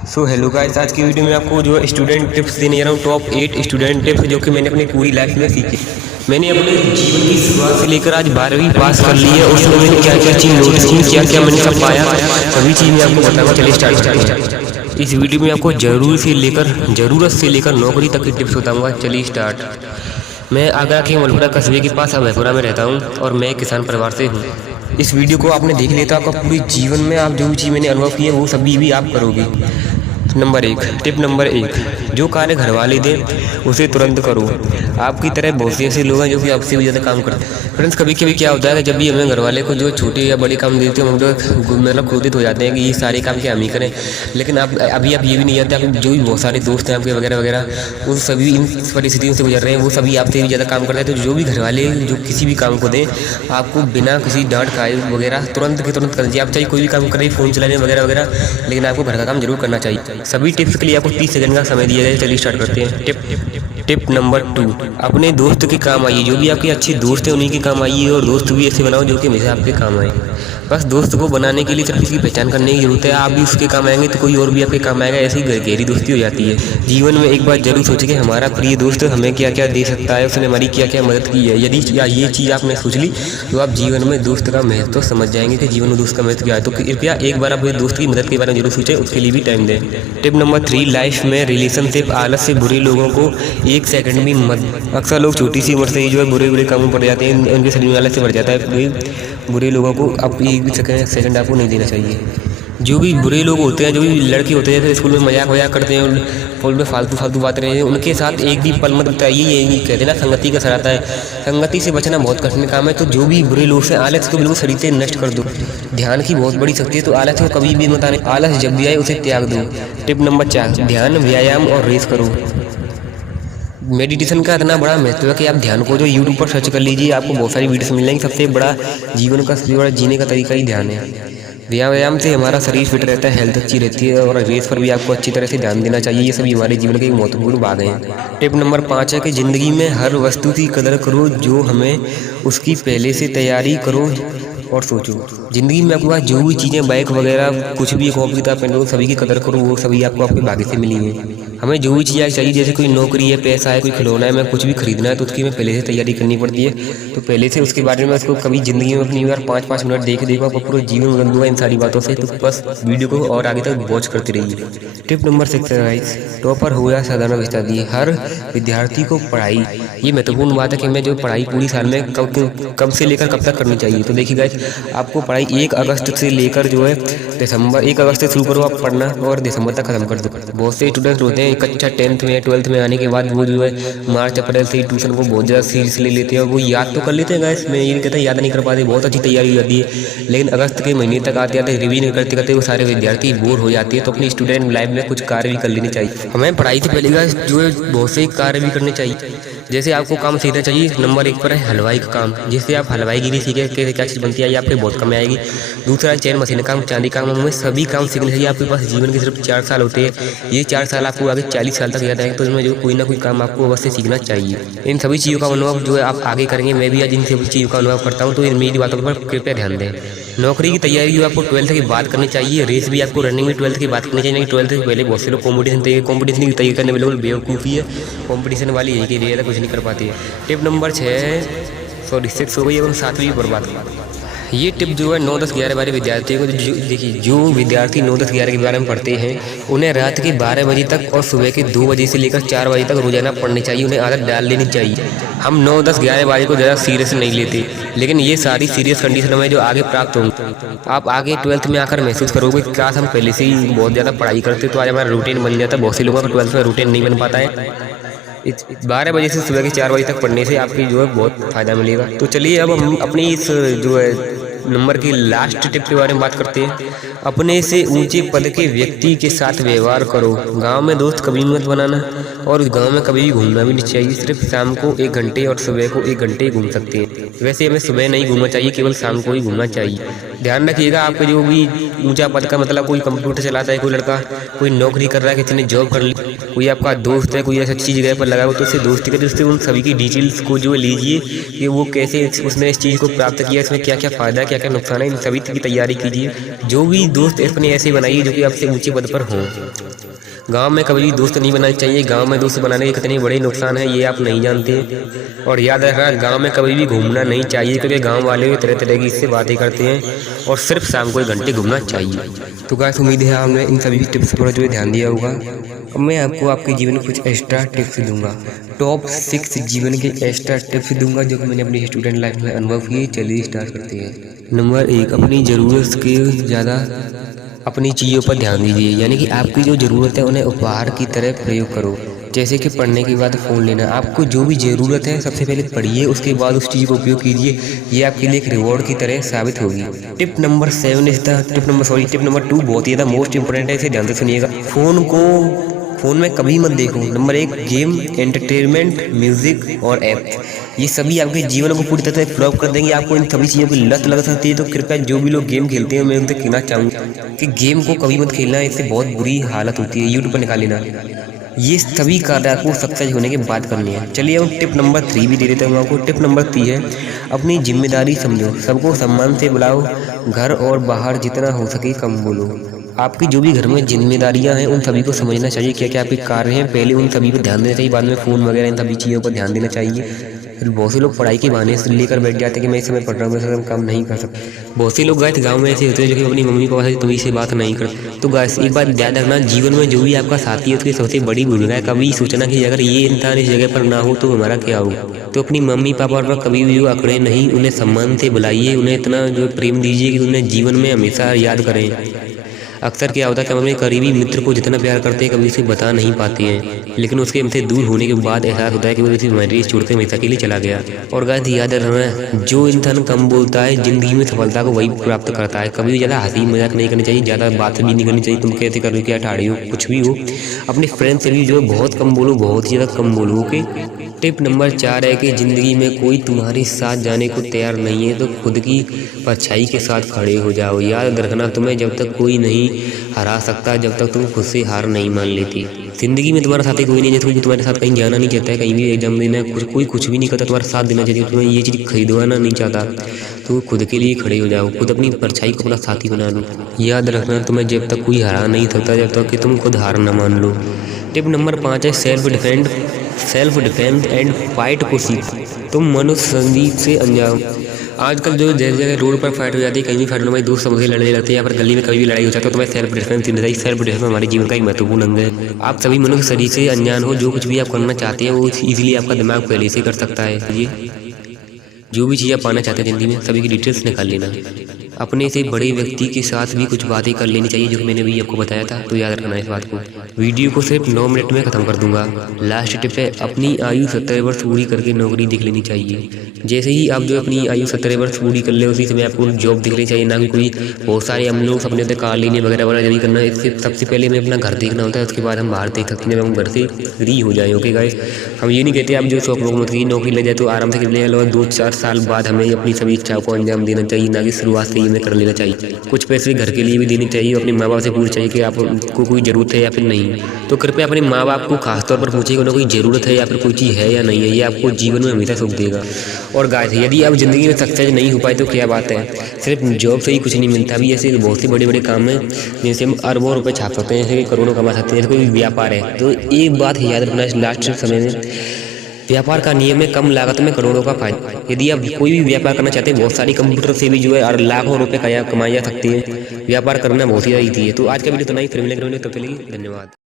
So hello guys, आज की video में आपको जो है स्टूडेंट टिप्स देने जा रहा हूँ। टॉप 8 स्टूडेंट टिप्स जो कि मैंने अपनी पूरी लाइफ में सीखी। मैंने अपने जीवन की शुरुआत से लेकर आज 12वीं पास कर ली है। उसमें मैंने क्या क्या चीज़ नोटिस की, क्या क्या मैंने सब पाया, सभी चीज़ मैं आपको बताऊँगा। चलिए स्टार्ट करते हैं। इस वीडियो में आपको ज़रूरत से लेकर नौकरी तक की टिप्स बताऊँगा। चलिए स्टार्ट। मैं आगरा के मलपुरा कस्बे के पास अभयपुरा में रहता हूँ और मैं किसान परिवार से हूँ। इस वीडियो को आपने देख लिया तो आपका पूरे जीवन में आप जो भी चीज़ मैंने अनुभव की है वो सभी भी आप करोगे। टिप नंबर 1, जो कार्य घर वाले दें उसे तुरंत करो। आपकी तरह बहुत से ऐसे लोग हैं जो कि आपसे भी ज़्यादा काम करते हैं। फ्रेंड्स, कभी कभी क्या होता है कि जब भी हमें घर वाले को जो छोटे या बड़े काम देते हैं हम लोग मतलब क्रोधित हो जाते हैं कि ये सारे काम क्या हम ही करें। लेकिन आप अभी ये भी नहीं जानते, आप जो भी बहुत सारे दोस्त हैं आपके वगैरह वगैरह, वो सभी इन परिस्थितियों से गुजर रहे हैं, वो सभी आपसे भी ज़्यादा काम करते हैं। तो जो भी घर वाले जो किसी भी काम को दें, आपको बिना किसी डांट खाए वगैरह तुरंत के तुरंत करना चाहिए। आप चाहे कोई भी काम करें, फ़ोन चलाने वगैरह वगैरह, लेकिन आपको घर का काम जरूर करना चाहिए। सभी टिप्स के लिए आपको 30 सेकंड का समय दिया गया है। चलिए स्टार्ट करते हैं। टिप नंबर 2, अपने दोस्त के काम आइए। जो भी आपके अच्छे दोस्त हैं उन्हीं के काम आइए, और दोस्त भी ऐसे बनाओ जो कि हमेशा आपके काम आए। बस दोस्त को बनाने के लिए सिर्फ उसकी पहचान करने की जरूरत है। आप भी उसके काम आएंगे तो कोई और भी आपके काम आएगा। ऐसी गहरी दोस्ती हो जाती है। जीवन में एक बार जरूर सोचें कि हमारा प्रिय दोस्त हमें क्या क्या दे सकता है, उसने हमारी क्या क्या मदद की है। यदि ये चीज़ आपने सोच ली तो आप जीवन में दोस्त का महत्व तो समझ जाएंगे कि जीवन में दोस्त का महत्व क्या है। तो कृपया एक बार आप दोस्त की मदद के बारे में जरूर सोचें, उसके लिए भी टाइम दें। टिप नंबर 3, लाइफ में रिलेशनशिप आलस से बुरे लोगों को 1 सेकंड भी मत। अक्सर लोग छोटी सी उम्र से ही जो है बुरे कामों पर जाते हैं, उनके शरीर में आलस से बढ़ जाता है। बुरे लोगों को आप 1 सेकंड आपको नहीं देना चाहिए। जो भी बुरे लोग होते हैं, जो भी लड़के होते हैं, जैसे स्कूल में मजाक करते हैं और स्कूल में फालतू बात रहे हैं, उनके साथ एक भी पल मत बिताइए। ये कहते हैं ना, संगति का असर आता है। संगति से बचना बहुत कठिन काम है। तो जो भी बुरे लोग से आलस को बिल्कुल शरीर से नष्ट कर दो। ध्यान की बहुत बड़ी शक्ति है, तो आलस को कभी भी मत आने। आलस जब भी आए उसे त्याग दो। टिप नंबर 4, ध्यान, व्यायाम और रेस करो। मेडिटेशन का इतना बड़ा महत्व है कि आप ध्यान को जो यूट्यूब पर सर्च कर लीजिए, आपको बहुत सारी वीडियोस मिल जाएंगी। सबसे बड़ा जीवन का सबसे बड़ा जीने का तरीका ही ध्यान है। व्यायाम से हमारा शरीर फिट रहता है, हेल्थ अच्छी रहती है, और रेस पर भी आपको अच्छी तरह से ध्यान देना चाहिए। ये सभी हमारे जीवन के एक महत्वपूर्ण भाग हैं। टिप नंबर 5 है कि ज़िंदगी में हर वस्तु की कदर करो जो हमें उसकी पहले से तैयारी करो और सोचो। ज़िंदगी में आपके पास जो भी चीज़ें, बाइक वगैरह, कुछ भी कॉपी किताब पेन हो, सभी की कदर करो। वो सभी आपको आपके भाग्य से मिली है। हमें जो भी चीज़ें चाहिए, जैसे कोई नौकरी है, पैसा है, कोई खिलौना है, मैं कुछ भी खरीदना है, तो उसकी मैं पहले से तैयारी करनी पड़ती है। तो पहले से उसके बारे में उसको कभी ज़िंदगी में अपनी बार 5-5 मिनट देखो, आपको पूरा जीवन बदल दूंगा इन सारी बातों से। तो बस वीडियो को और आगे तक वॉच करते रहिए। टिप नंबर 6 है गाइस, टॉपर हो या साधारण विद्यार्थी, हर विद्यार्थी को पढ़ाई, ये महत्वपूर्ण बात है कि मैं जो पढ़ाई पूरी साल में कब से लेकर कब तक करनी चाहिए। तो देखिए गाइस, आपको पढ़ाई 1 अगस्त से लेकर जो है दिसंबर, 1 अगस्त से शुरू करो आप पढ़ना और दिसंबर तक खत्म कर दो। बहुत से स्टूडेंट्स होते हैं कक्षा 10th में 12th में आने के बाद वो जो है मार्च अप्रैल से ही ट्यूशन को बहुत ज़्यादा सीरियस ले लेते हैं, और वो याद तो कर लेते हैं गाइस। मैं ये नहीं कहता याद नहीं कर पाते, बहुत अच्छी तैयारी हो जाती है, लेकिन अगस्त के महीने तक आते आते रिवीजन करते करते वो सारे विद्यार्थी बोर हो जाते हैं। तो अपनी स्टूडेंट लाइफ में कुछ कार्य भी कर लेने चाहिए। हमें पढ़ाई से पहले गाइस जो है बहुत से कार्य भी करने चाहिए। जैसे आपको काम सीखना चाहिए, नंबर 1 पर है हलवाई का काम। जिससे आप हलवाईगिरी सीखे, कैसे क्या चीज़ बनती है, ये आपके बहुत कम आएगी। दूसरा, चैन मशीन काम, चांदी काम, हमें सभी काम सीखने चाहिए। आपके पास जीवन के सिर्फ 4 साल होते हैं, ये 4 साल आपको आगे 40 साल तक याद आएंगे। तो इसमें जो कोई ना कोई काम आपको अवश्य सीखना चाहिए। इन सभी चीज़ों का अनुभव जो है आप आगे करेंगे। मैं भी आज इन सभी चीज़ों का अनुभव करता हूँ, तो इन मेरी बातों पर कृपया ध्यान दें। नौकरी की तैयारी जो आपको 12th की बात करनी चाहिए। रेस भी आपको रनिंग में 12th की बात करनी चाहिए। 12th से पहले बहुत से लोग कॉम्पिटिशन की तैयारी करने में बिल्कुल बेवकूफ़ी है। कॉम्पिटिशन वाली यही कि कुछ नहीं कर पाती है। टिप नंबर 6 हो गई है, 7वीं बर्बाद। ये टिप जो है 9, 10, 11 वाले विद्यार्थियों को, देखिए जो विद्यार्थी 9, 10, 11 के बारे में पढ़ते हैं, उन्हें रात के 12 बजे तक और सुबह के 2 बजे से लेकर 4 बजे तक रोजाना पढ़नी चाहिए। उन्हें आदत डाल लेनी चाहिए। हम 9, 10, 11 बजे को ज़्यादा सीरियस नहीं लेते, लेकिन ये सारी सीरियस कंडीशन में जो आगे प्राप्त होंगी, आप आगे 12th में आकर महसूस करोगे कि काश हम पहले से ही बहुत ज़्यादा पढ़ाई करते तो आज हमारा रूटीन बन जाता। बहुत से लोगों का 12th में रूटीन नहीं बन पाता है। 12 बजे से सुबह के 4 बजे तक पढ़ने से आपकी जो है बहुत फ़ायदा मिलेगा। तो चलिए अब हम अपनी इस जो है नंबर की लास्ट टिप के बारे में बात करते हैं। अपने से ऊंचे पद के व्यक्ति के साथ व्यवहार करो। गांव में दोस्त कभी मत बनाना, और गांव में कभी भी घूमना भी नहीं चाहिए। सिर्फ शाम को 1 घंटे और सुबह को 1 घंटे ही घूम सकते हैं। वैसे हमें सुबह नहीं घूमना चाहिए, केवल शाम को ही घूमना चाहिए। ध्यान रखिएगा, आपके जो भी ऊंचा पद का मतलब कोई कंप्यूटर चलाता है, कोई लड़का कोई नौकरी कर रहा है, किसी ने जॉब कर ली, कोई आपका दोस्त है, कोई ऐसी अच्छी जगह पर लगा हो, तो उससे दोस्ती करिए। उससे उन सभी की डिटेल्स को जो लीजिए कि वो कैसे उसने इस चीज़ को प्राप्त किया, इसमें क्या क्या फ़ायदा क्या क्या नुकसान है, इन सभी की तैयारी कीजिए। जो भी दोस्त अपने ऐसे बनाइए जो कि आपसे ऊंचे पद पर हों। गांव में कभी भी दोस्त नहीं बनाने चाहिए। गांव में दोस्त बनाने के कितने बड़े नुकसान हैं ये आप नहीं जानते। और याद रखना, गांव में कभी भी घूमना नहीं चाहिए, क्योंकि गांव वाले तरह तरह की इससे बातें करते हैं और सिर्फ शाम को 1 घंटे घूमना चाहिए। तो गाइस, उम्मीद है आपने इन सभी टिप्स पर जो है ध्यान दिया होगा। अब मैं आपको आपके जीवन में कुछ एक्स्ट्रा टिप्स दूंगा। टॉप 6 जीवन के एक्स्ट्रा टिप्स दूंगा जो कि मैंने अपनी स्टूडेंट लाइफ में अनुभव किए। चलिए स्टार्ट करते हैं। नंबर 1, अपनी ज़रूरत के ज़्यादा अपनी चीज़ों पर ध्यान दीजिए। यानी कि आपकी जो ज़रूरत है उन्हें उपहार की तरह प्रयोग करो। जैसे कि पढ़ने के बाद फ़ोन लेना। आपको जो भी ज़रूरत है सबसे पहले पढ़िए, उसके बाद उस चीज़ को उपयोग कीजिए। ये आपके लिए एक रिवॉर्ड की तरह साबित होगी। टिप नंबर 2 बहुत ही ज़्यादा मोस्ट इंपॉर्टेंट है, इसे ध्यान से सुनिएगा। फ़ोन में कभी मत देखो। नंबर 1, गेम, एंटरटेनमेंट, म्यूजिक और ऐप, ये सभी आपके जीवन को पूरी तरह से फ्लॉप कर देंगे। आपको इन सभी चीज़ों की लत लग सकती है। तो कृपया जो भी लोग गेम खेलते हैं मैं उनसे कहना चाहूँगा कि गेम को कभी मत खेलना, इससे बहुत बुरी हालत होती है। यूट्यूब पर निकाल लेना। ये सभी कार्य आपको सक्सेस होने के बाद करनी है। चलिए अब टिप नंबर 3 भी दे देता हूँ आपको। टिप नंबर 3 है, अपनी जिम्मेदारी समझो। सबको सम्मान से बुलाओ। घर और बाहर जितना हो सके कम बोलो। आपकी जो भी घर में जिम्मेदारियां हैं उन सभी को समझना चाहिए, क्या क्या आपके कार्य हैं। पहले उन सभी पर ध्यान देना चाहिए, बाद में फ़ोन वगैरह इन सभी चीज़ों पर ध्यान देना चाहिए। फिर बहुत से लोग पढ़ाई के बहाने से लेकर बैठ जाते हैं कि मैं इस समय पढ़ रहा हूँ, मैं इस काम नहीं कर सकता। बहुत से लोग गाइस गांव में ऐसे होते हैं जो कि अपनी मम्मी पापा से कभी से बात नहीं करते। तो गाइस एक बात ध्यान रखना, जीवन में जो भी आपका साथी है उसकी सबसे बड़ी भूमिका है कभी सोचना कि अगर ये इंसान इस जगह पर ना हो तो हमारा क्या होगा। तो अपनी मम्मी पापा पर कभी भी जो अकड़े नहीं, उन्हें सम्मान से बुलाइए, उन्हें इतना जो प्रेम दीजिए कि उन्हें जीवन में हमेशा याद करें। अक्सर क्या होता है कि हम अपने करीबी मित्र को जितना प्यार करते हैं कभी उसे बता नहीं पाते हैं, लेकिन उसके हमसे दूर होने के बाद एहसास होता है कि वो किसी हमारी छोड़ के हमेशा के लिए चला गया। और गाइस याद रखना, जो इंसान कम बोलता है जिंदगी में सफलता को वही प्राप्त करता है। कभी भी ज़्यादा हंसी मजाक नहीं करनी चाहिए, ज़्यादा बात भी नहीं करनी चाहिए। तुम कैसे कर रहे हो, क्या ठाड़ी हो, कुछ भी हो। अपने फ्रेंड से भी जो है बहुत कम बोलो, बहुत ही ज़्यादा कम बोलो। ओके। टिप नंबर 4 है कि ज़िंदगी में कोई तुम्हारे साथ जाने को तैयार नहीं है तो खुद की परछाई के साथ खड़े हो जाओ। याद रखना, तुम्हें जब तक कोई नहीं हरा सकता जब तक तुम खुद से हार नहीं मान लेती। ज़िंदगी में तुम्हारा साथी कोई नहीं है जिसको तुम्हारे साथ कहीं जाना नहीं चाहता है, कहीं भी एग्जाम देना, कोई कुछ भी नहीं करता तुम्हारा साथ देना चाहिए। तुम्हें ये चीज़ खरीदवाना नहीं चाहता तो खुद के लिए खड़े हो जाओ, खुद अपनी परछाई को अपना साथी बना लो। याद रखना, तुम्हें जब तक कोई हरा नहीं सकता जब तक कि तुम खुद हार न मान लो। टिप नंबर 5 है, सेल्फ डिफेंस एंड फाइट को सीखो। तुम मनुष्य संगीत से अनजान। आजकल जो जगह जगह रोड पर फाइट हो जाती है, कहीं भी फाइट हो, दोस्त समझ लड़ने लगते हैं या फिर गली में कभी भी लड़ाई हो जाती है, तो तुम्हें सेल्फ डिफेंस सीखना चाहिए। सेल्फ डिफेंस हमारे जीवन का एक महत्वपूर्ण अंग है। आप सभी मनुष्य शरीर से अनजान हो, जो कुछ भी आप करना चाहते हैं वो इजीली आपका दिमाग पहले से कर सकता है। ये जो भी चीज़ आप पाना चाहते हैं ज़िंदगी में सभी की डिटेल्स निकाल लेना। अपने से बड़े व्यक्ति के साथ भी कुछ बातें कर लेनी चाहिए, जो कि मैंने भी आपको बताया था। तो याद रखना इस बात को। वीडियो को सिर्फ 9 मिनट में ख़त्म कर दूंगा। लास्ट टिप है, अपनी आयु 70 वर्ष पूरी करके नौकरी देख लेनी चाहिए। जैसे ही आप जो अपनी आयु 70 वर्ष पूरी कर ले उसी समय आपको जॉब दिख लेनी चाहिए, ना कि कोई बहुत सारे हम लोग अपने होते कार लेने वगैरह वगैरह जब करना है। इससे सबसे पहले हमें अपना घर देखना होता है, उसके बाद हम बाहर देख सकते हैं जब हम घर से फ्री हो जाए। ओके गाइस, हम ये नहीं कहते आप जो शौक लोग की नौकरी ले जाए तो आराम से कर ले, 2-4 साल बाद हमें अपनी सभी इच्छाओं को अंजाम देना चाहिए, ना कि शुरुआत से ही हमें कर लेना चाहिए। कुछ पैसे घर के लिए भी देने चाहिए। अपने माँ बाप से पूछना चाहिए कि आपको कोई ज़रूरत है या फिर नहीं। तो कृपया अपने माँ बाप को खासतौर पर पूछिए कि उन्हें कोई ज़रूरत है या फिर कोई चीज़ है या नहीं है। ये आपको जीवन में हमेशा सुख देगा। और गाइस, यदि आप ज़िंदगी में सक्सेस नहीं हो पाए तो क्या बात है, सिर्फ जॉब से ही कुछ नहीं मिलता। भी ऐसे बहुत से बड़े बड़े काम हैं जिनसे हम अरबों रुपये छाप सकते हैं, जैसे कि करोड़ों कमा सकते हैं। जैसे कोई व्यापार है तो एक बात याद रखना, लास्ट समय में व्यापार का नियम है कम लागत में करोड़ों का फायदा। यदि आप कोई भी व्यापार करना चाहते हैं, बहुत सारी कंप्यूटर से भी जो है और लाखों रुपए कमाए जा सकते हैं। व्यापार करना बहुत ही ईजी है। तो आज का वीडियो तो नहीं, फिर मिलेंगे, तब तक के लिए धन्यवाद।